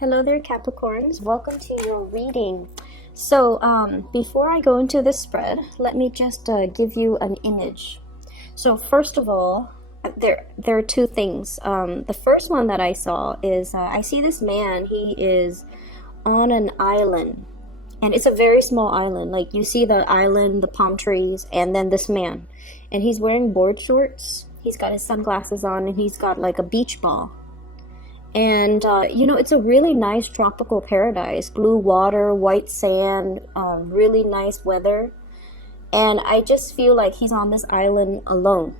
Hello there, Capricorns. Welcome to your reading. So, before I go into this spread, let me just give you an image. So, first of all, there are two things. The first one that I saw is I see this man. He is on an island, and it's a very small island. Like you see the island, the palm trees, and then this man, and he's wearing board shorts. He's got his sunglasses on, and he's got like a beach ball. And, it's a really nice tropical paradise. Blue water, white sand, really nice weather. And I just feel like he's on this island alone.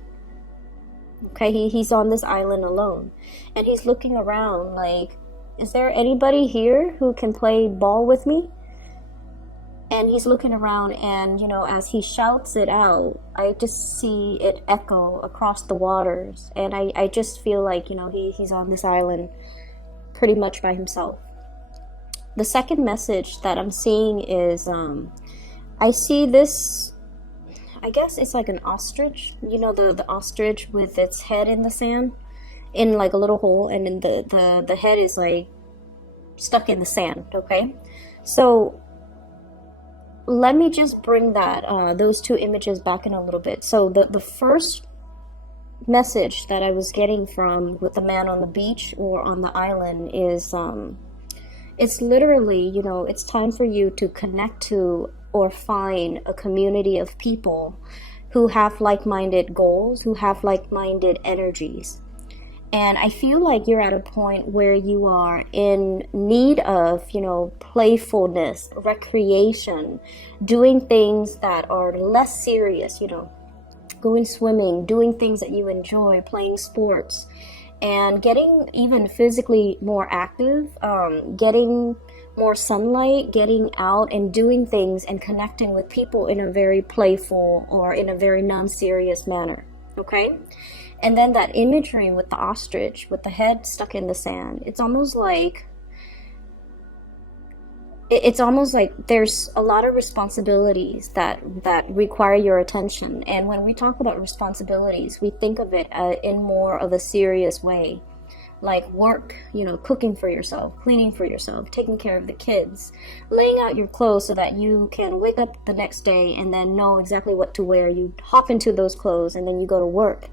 Okay, he's on this island alone. And he's looking around like, is there anybody here who can play ball with me? And he's looking around and, as he shouts it out, I just see it echo across the waters. And I just feel like, he's on this island pretty much by himself. The second message that I'm seeing is, I see this, I guess it's like an ostrich. The ostrich with its head in the sand, in like a little hole, and then the head is like stuck in the sand, okay? So let me just bring those two images back in a little bit. So the first message that I was getting from with the man on the beach or on the island is it's literally, it's time for you to connect to or find a community of people who have like-minded goals, who have like-minded energies. And I feel like you're at a point where you are in need of, playfulness, recreation, doing things that are less serious, going swimming, doing things that you enjoy, playing sports, and getting even physically more active, getting more sunlight, getting out and doing things and connecting with people in a very playful or in a very non-serious manner, okay? And then that imagery with the ostrich, with the head stuck in the sand, it's almost like there's a lot of responsibilities that require your attention. And when we talk about responsibilities, we think of it in more of a serious way, like work, cooking for yourself, cleaning for yourself, taking care of the kids, laying out your clothes so that you can wake up the next day and then know exactly what to wear. You hop into those clothes and then you go to work.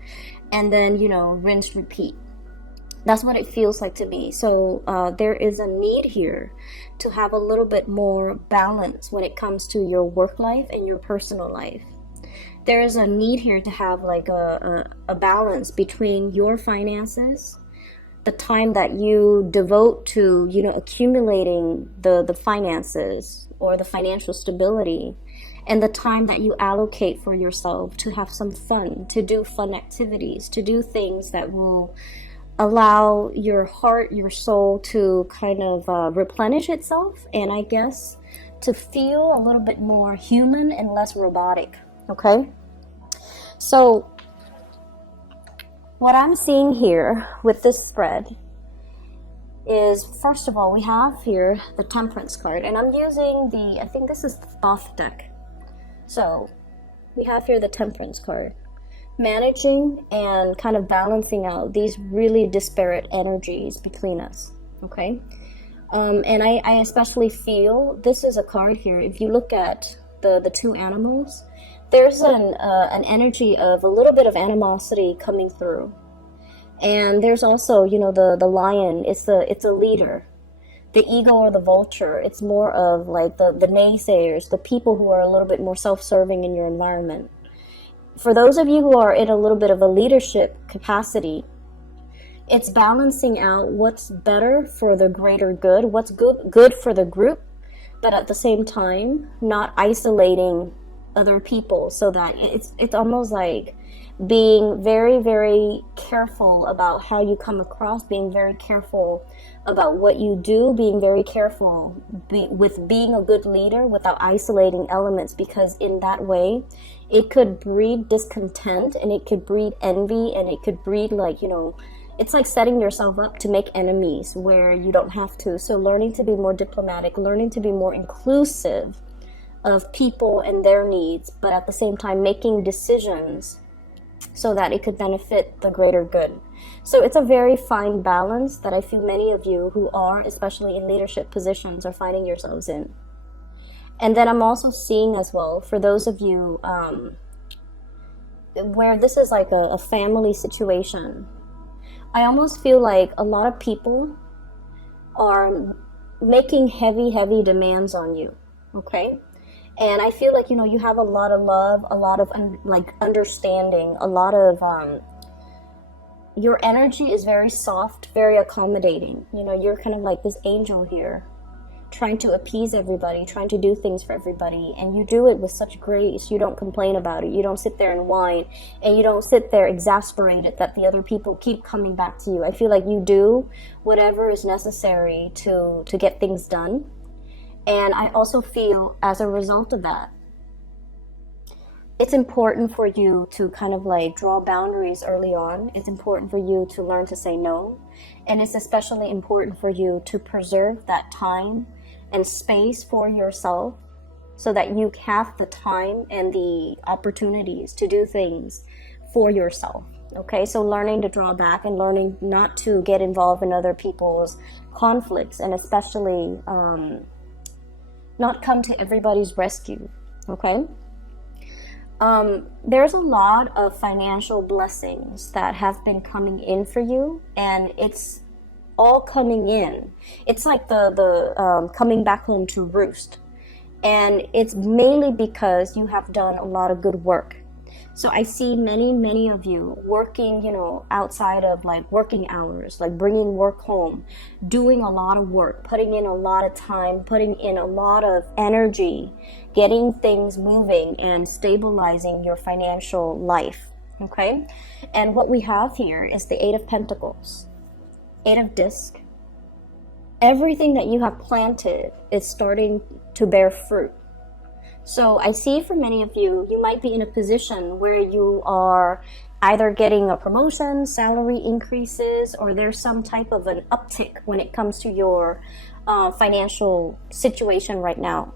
And then, rinse, repeat. That's what it feels like to me. So there is a need here to have a little bit more balance when it comes to your work life and your personal life. There is a need here to have like a balance between your finances, the time that you devote to, accumulating the finances or the financial stability, and the time that you allocate for yourself to have some fun, to do fun activities, to do things that will allow your heart, your soul to kind of replenish itself, and I guess to feel a little bit more human and less robotic, okay? So what I'm seeing here with this spread is, first of all, we have here the Temperance card, and I'm using I think this is the Thoth deck. So we have here the Temperance card, managing and kind of balancing out these really disparate energies between us, okay? And I especially feel this is a card here. If you look at the two animals, there's an energy of a little bit of animosity coming through. And there's also, the lion, it's a leader. The eagle or the vulture, it's more of like the naysayers, the people who are a little bit more self-serving in your environment. For those of you who are in a little bit of a leadership capacity, it's balancing out what's better for the greater good, what's good for the group, but at the same time, not isolating other people, so that it's almost like being very, very careful about how you come across, being very careful about what you do, being very careful with being a good leader without isolating elements, because in that way it could breed discontent and it could breed envy and it could breed it's like setting yourself up to make enemies where you don't have to. So learning to be more diplomatic, learning to be more inclusive of people and their needs, but at the same time making decisions so that it could benefit the greater good. So it's a very fine balance that I feel many of you who are, especially in leadership positions, are finding yourselves in. And then I'm also seeing as well, for those of you where this is like a family situation, I almost feel like a lot of people are making heavy demands on you, okay? And I feel like, you have a lot of love, a lot of like understanding, a lot of, your energy is very soft, very accommodating. You're kind of like this angel here, trying to appease everybody, trying to do things for everybody. And you do it with such grace. You don't complain about it. You don't sit there and whine. And you don't sit there exasperated that the other people keep coming back to you. I feel like you do whatever is necessary to get things done. And I also feel, as a result of that, it's important for you to kind of like draw boundaries early on. It's important for you to learn to say no. And it's especially important for you to preserve that time and space for yourself so that you have the time and the opportunities to do things for yourself. Okay, so learning to draw back and learning not to get involved in other people's conflicts, and especially not come to everybody's rescue. Okay. There's a lot of financial blessings that have been coming in for you, and it's all coming in. It's like the coming back home to roost, and it's mainly because you have done a lot of good work. So I see many of you working, outside of like working hours, like bringing work home, doing a lot of work, putting in a lot of time, putting in a lot of energy, getting things moving and stabilizing your financial life. Okay. And what we have here is the Eight of Pentacles, Eight of Disc. Everything that you have planted is starting to bear fruit. So I see for many of you, you might be in a position where you are either getting a promotion, salary increases, or there's some type of an uptick when it comes to your financial situation right now.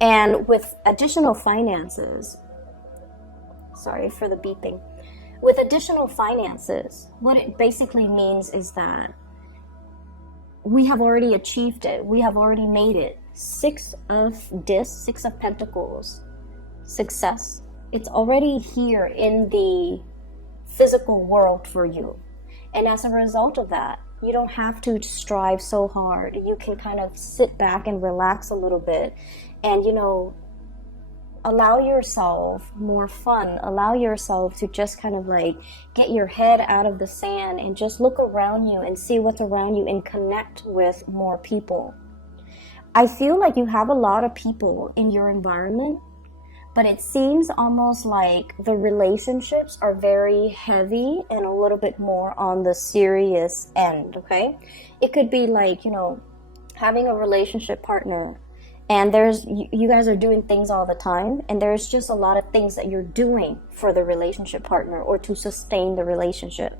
And with additional finances, sorry for the beeping, with additional finances, what it basically means is that we have already achieved it. We have already made it. Six of Discs, Six of Pentacles, success. It's already here in the physical world for you. And as a result of that, you don't have to strive so hard. You can kind of sit back and relax a little bit and, allow yourself more fun. Allow yourself to just kind of like get your head out of the sand and just look around you and see what's around you and connect with more people. I feel like you have a lot of people in your environment, but it seems almost like the relationships are very heavy and a little bit more on the serious end, okay? It could be like, having a relationship partner and you guys are doing things all the time, and there's just a lot of things that you're doing for the relationship partner or to sustain the relationship.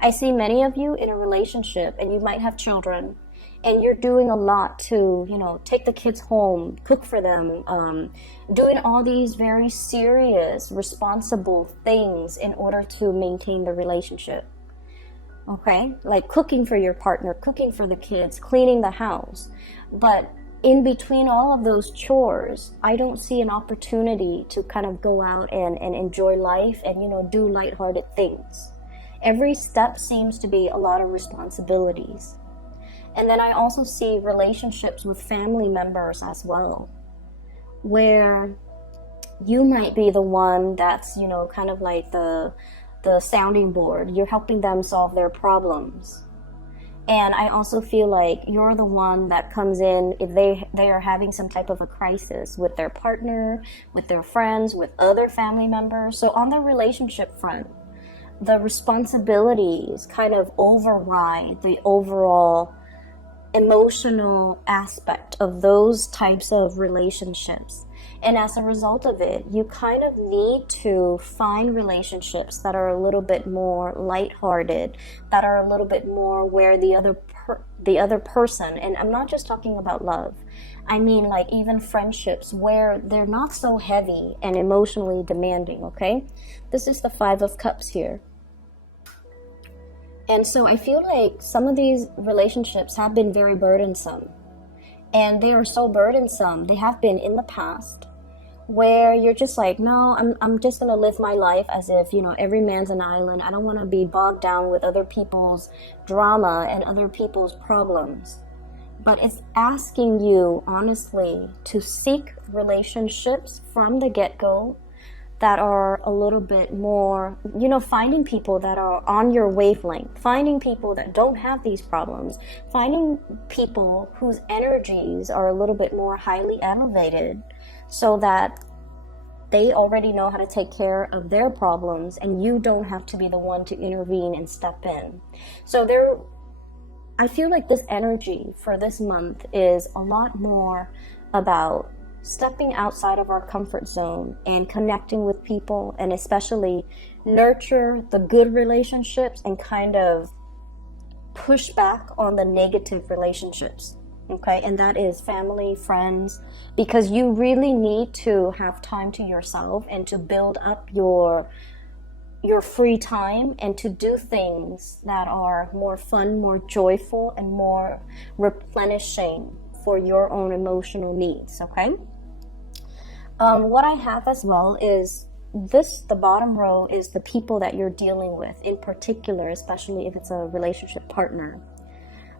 I see many of you in a relationship and you might have children, and you're doing a lot to, take the kids home, cook for them, doing all these very serious, responsible things in order to maintain the relationship. Okay? Like cooking for your partner, cooking for the kids, cleaning the house. But in between all of those chores, I don't see an opportunity to kind of go out and enjoy life and, do lighthearted things. Every step seems to be a lot of responsibilities. And then I also see relationships with family members as well, where you might be the one that's, kind of like the sounding board. You're helping them solve their problems. And I also feel like you're the one that comes in if they are having some type of a crisis with their partner, with their friends, with other family members. So on the relationship front, the responsibilities kind of override the overall emotional aspect of those types of relationships. And as a result of it, you kind of need to find relationships that are a little bit more lighthearted, that are a little bit more where the other other person. And I'm not just talking about love. I mean, like, even friendships where they're not so heavy and emotionally demanding, okay? This is the Five of Cups here. And so I feel like some of these relationships have been very burdensome. And they are so burdensome, they have been in the past, where you're just like, no, I'm just going to live my life as if, you know, every man's an island. I don't want to be bogged down with other people's drama and other people's problems. But it's asking you, honestly, to seek relationships from the get-go that are a little bit more, you know, finding people that are on your wavelength, finding people that don't have these problems, finding people whose energies are a little bit more highly elevated, so that they already know how to take care of their problems and you don't have to be the one to intervene and step in. So I feel like this energy for this month is a lot more about stepping outside of our comfort zone and connecting with people, and especially nurture the good relationships and kind of push back on the negative relationships. Okay, and that is family, friends, because you really need to have time to yourself and to build up your free time and to do things that are more fun, more joyful, and more replenishing for your own emotional needs. Okay, what I have as well is the bottom row is the people that you're dealing with in particular, especially if it's a relationship partner.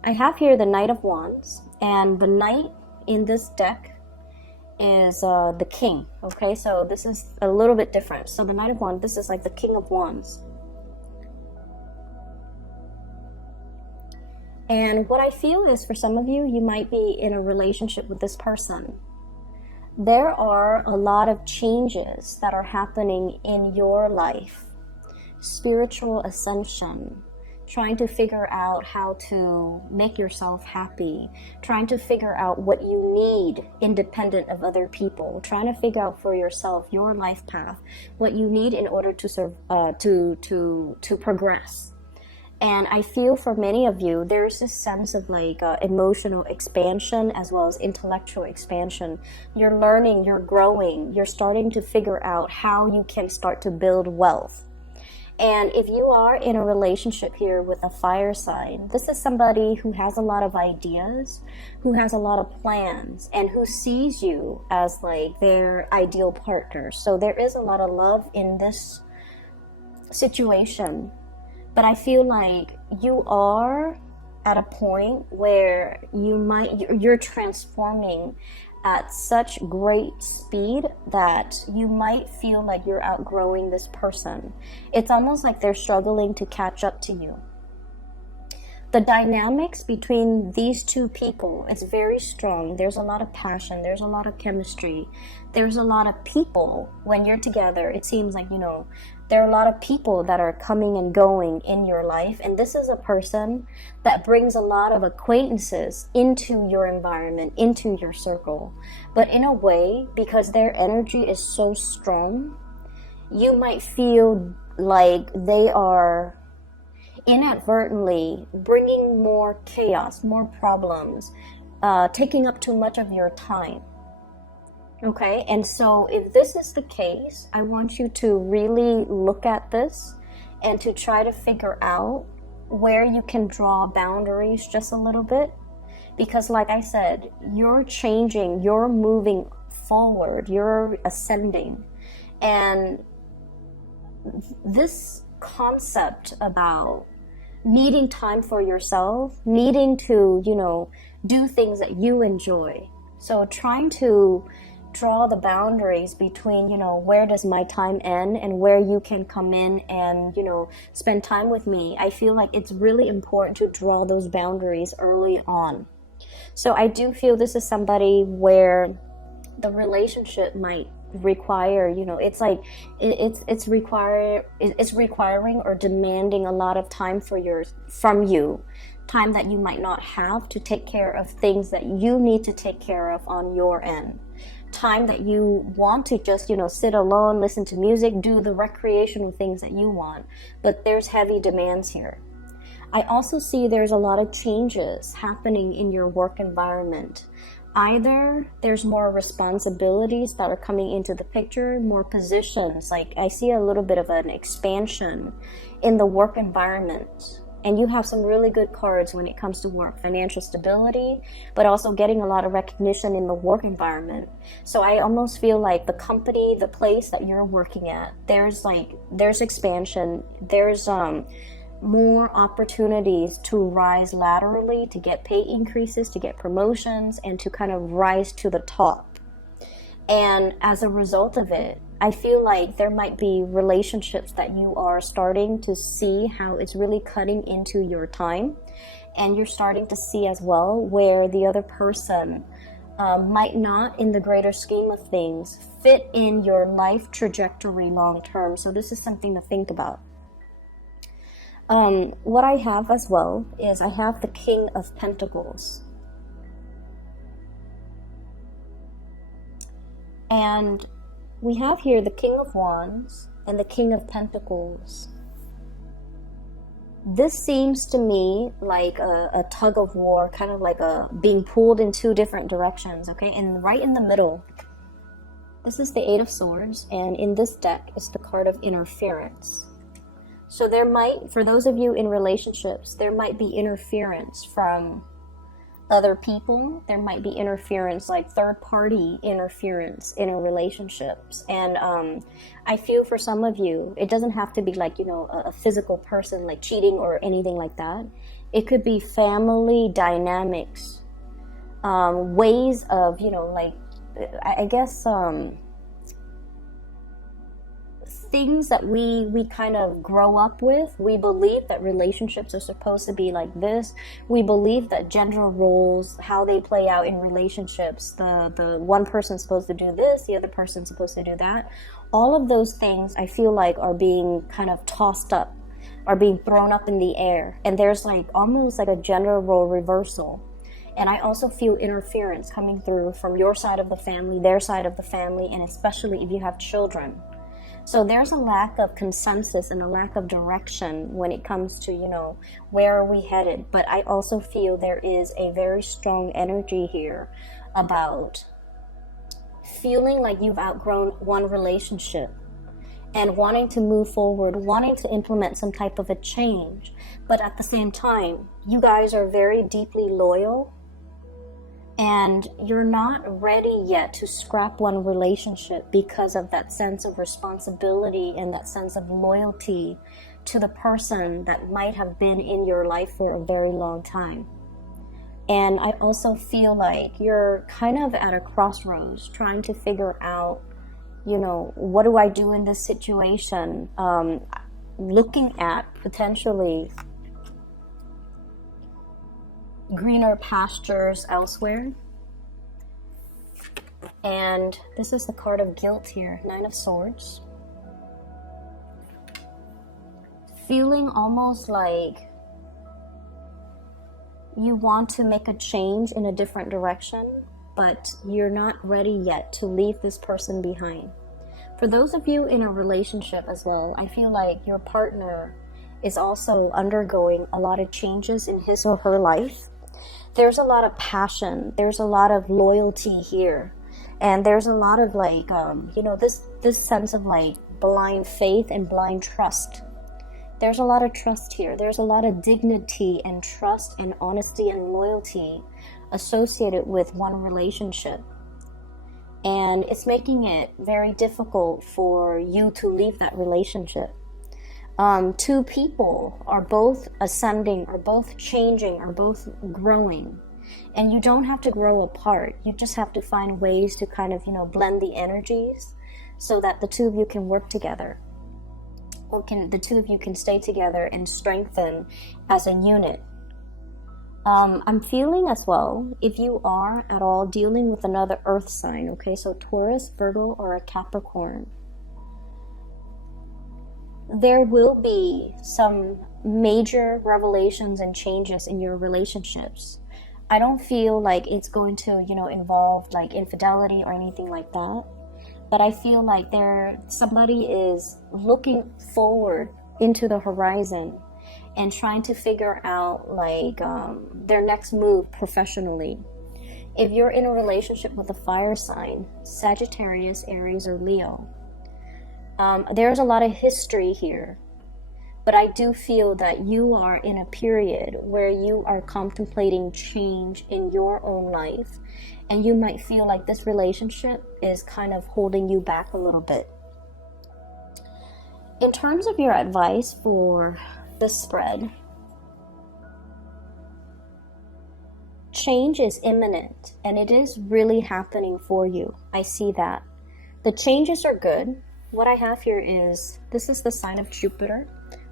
I have here the Knight of Wands, and the Knight in this deck is the King. Okay, so this is a little bit different. So the Knight of Wands, this is like the King of Wands. And what I feel is, for some of you, you might be in a relationship with this person. There are a lot of changes that are happening in your life. Spiritual ascension, trying to figure out how to make yourself happy, trying to figure out what you need independent of other people, trying to figure out for yourself your life path, what you need in order to progress. And I feel for many of you, there's this sense of like emotional expansion as well as intellectual expansion. You're learning, you're growing, you're starting to figure out how you can start to build wealth. And if you are in a relationship here with a fire sign, this is somebody who has a lot of ideas, who has a lot of plans, and who sees you as like their ideal partner. So there is a lot of love in this situation. But I feel like you are at a point where you're transforming at such great speed that you might feel like you're outgrowing this person. It's almost like they're struggling to catch up to you. The dynamics between these two people is very strong. There's a lot of passion. There's a lot of chemistry. There's a lot of people. When you're together, it seems like, you know, there are a lot of people that are coming and going in your life. And this is a person that brings a lot of acquaintances into your environment, into your circle. But in a way, because their energy is so strong, you might feel like they are inadvertently bringing more chaos, more problems, taking up too much of your time. Okay, and so if this is the case, I want you to really look at this and to try to figure out where you can draw boundaries just a little bit. Because like I said, you're changing, you're moving forward, you're ascending. And this concept about needing time for yourself, needing to, you know, do things that you enjoy. So trying to draw the boundaries between, you know, where does my time end and where you can come in and, you know, spend time with me. I feel like it's really important to draw those boundaries early on. So I do feel this is somebody where the relationship might require, you know, it's like it's requiring or demanding a lot of time from you, time that you might not have to take care of things that you need to take care of on your end, time that you want to just, you know, sit alone, listen to music, do the recreational things that you want, but there's heavy demands here. I also see there's a lot of changes happening in your work environment. Either there's more responsibilities that are coming into the picture, more positions. Like I see a little bit of an expansion in the work environment. And you have some really good cards when it comes to work, financial stability, but also getting a lot of recognition in the work environment. So I almost feel like the company, the place that you're working at, there's expansion, there's more opportunities to rise laterally, to get pay increases, to get promotions, and to kind of rise to the top. And as a result of it, I feel like there might be relationships that you are starting to see how it's really cutting into your time. And you're starting to see as well where the other person might not, in the greater scheme of things, fit in your life trajectory long term. So this is something to think about. What I have as well is I have the King of Pentacles. And we have here the King of Wands and the King of Pentacles. This seems to me like a tug of war, kind of like being pulled in two different directions, okay? And right in the middle, this is the Eight of Swords, and in this deck is the card of interference. So there might, for those of you in relationships, there might be interference from other people. There might be interference, like third-party interference in relationships. And I feel for some of you, it doesn't have to be like, you know, a physical person like cheating or anything like that. It could be family dynamics, ways of, you know, like, I guess, things that we kind of grow up with. We believe that relationships are supposed to be like this. We believe that gender roles, how they play out in relationships, the one person's supposed to do this, the other person's supposed to do that. All of those things I feel like are being kind of tossed up, are being thrown up in the air. And there's like almost like a gender role reversal. And I also feel interference coming through from your side of the family, their side of the family, and especially if you have children. So there's a lack of consensus and a lack of direction when it comes to, you know, where are we headed? But I also feel there is a very strong energy here about feeling like you've outgrown one relationship and wanting to move forward, wanting to implement some type of a change. But at the same time, you guys are very deeply loyal. And you're not ready yet to scrap one relationship because of that sense of responsibility and that sense of loyalty to the person that might have been in your life for a very long time. And I also feel like you're kind of at a crossroads trying to figure out, you know, what do I do in this situation? Looking at potentially greener pastures elsewhere. And this is the card of guilt here, Nine of Swords. Feeling almost like you want to make a change in a different direction, but you're not ready yet to leave this person behind. For those of you in a relationship as well, I feel like your partner is also undergoing a lot of changes in his or her life. There's a lot of passion. There's a lot of loyalty here. And there's a lot of like, you know, this sense of like blind faith and blind trust. There's a lot of trust here. There's a lot of dignity and trust and honesty and loyalty associated with one relationship. And it's making it very difficult for you to leave that relationship. Two people are both ascending, are both changing, are both growing. And you don't have to grow apart. You just have to find ways to kind of, you know, blend the energies so that the two of you can work together. Or the two of you can stay together and strengthen as a unit. I'm feeling as well, if you are at all dealing with another earth sign, okay, so Taurus, Virgo, or a Capricorn, there will be some major revelations and changes in your relationships. I don't feel like it's going to, you know, involve like infidelity or anything like that. But I feel like somebody is looking forward into the horizon and trying to figure out like their next move professionally. If you're in a relationship with a fire sign, Sagittarius, Aries, or Leo, there's a lot of history here. But I do feel that you are in a period where you are contemplating change in your own life. And you might feel like this relationship is kind of holding you back a little bit. In terms of your advice for the spread, change is imminent and it is really happening for you. I see that. The changes are good. What I have here is, this is the sign of Jupiter.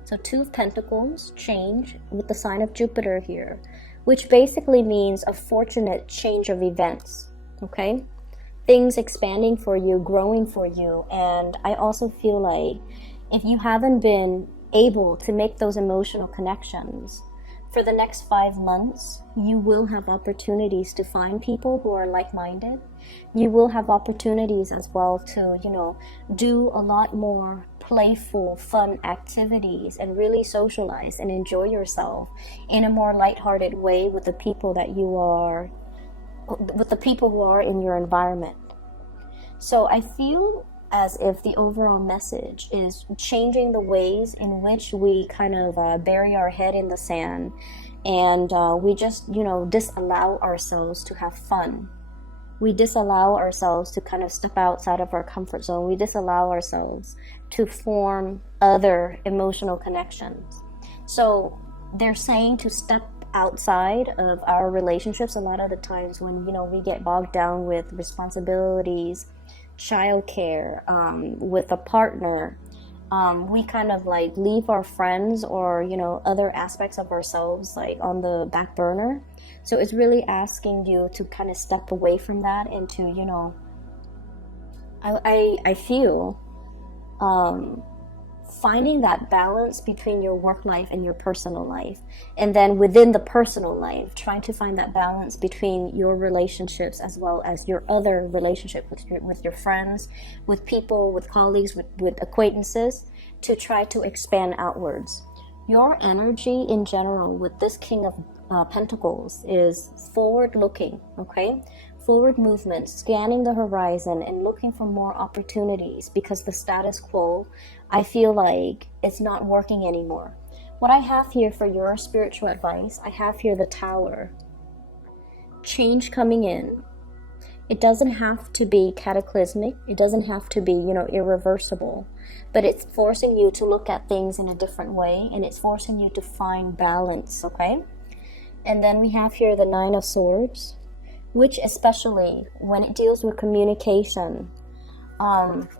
So 2 of Pentacles, change with the sign of Jupiter here, which basically means a fortunate change of events, okay? Things expanding for you, growing for you. And I also feel like if you haven't been able to make those emotional connections, for the next 5 months, you will have opportunities to find people who are like-minded. You will have opportunities as well to, do a lot more playful, fun activities and really socialize and enjoy yourself in a more lighthearted way with the people who are in your environment. So I feel as if the overall message is changing the ways in which we kind of bury our head in the sand, and we just, disallow ourselves to have fun. We disallow ourselves to kind of step outside of our comfort zone. We disallow ourselves to form other emotional connections. So they're saying to step outside of our relationships a lot of the times when, we get bogged down with responsibilities, childcare, with a partner, we kind of like leave our friends or other aspects of ourselves like on the back burner. So it's really asking you to kind of step away from that and to I feel finding that balance between your work life and your personal life, and then within the personal life trying to find that balance between your relationships as well as your other relationship with your friends, with people, with colleagues, with acquaintances, to try to expand outwards. Your energy in general with this King of Pentacles is forward looking, okay? Forward movement, scanning the horizon and looking for more opportunities, because the status quo, I feel like it's not working anymore. What I have here for your spiritual advice, I have here the Tower. Change coming in. It doesn't have to be cataclysmic. It doesn't have to be, irreversible. But it's forcing you to look at things in a different way, and it's forcing you to find balance, okay? And then we have here the 9 of Swords, which especially when it deals with communication,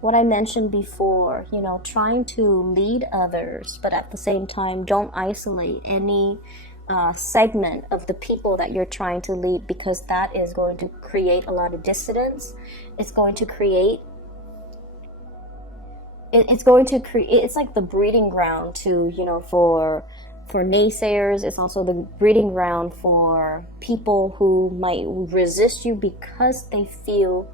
what I mentioned before, trying to lead others, but at the same time, don't isolate any segment of the people that you're trying to lead, because that is going to create a lot of dissidence. It's going to create, it's like the breeding ground to, for naysayers. It's also the breeding ground for people who might resist you because they feel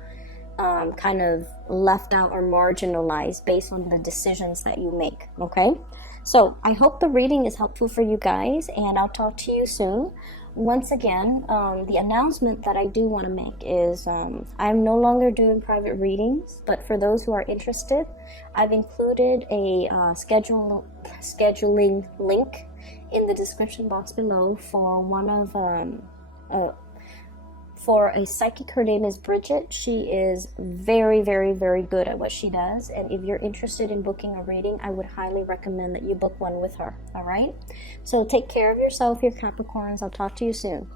kind of left out or marginalized based on the decisions that you make, okay? So I hope the reading is helpful for you guys, and I'll talk to you soon. Once again, the announcement that I do want to make is I'm no longer doing private readings, but for those who are interested, I've included a scheduling link in the description box below for one of for a psychic. Her name is Bridget. She is very, very, very good at what she does, and if you're interested in booking a reading, I would highly recommend that you book one with her. All right, so take care of yourself, your Capricorns. I'll talk to you soon.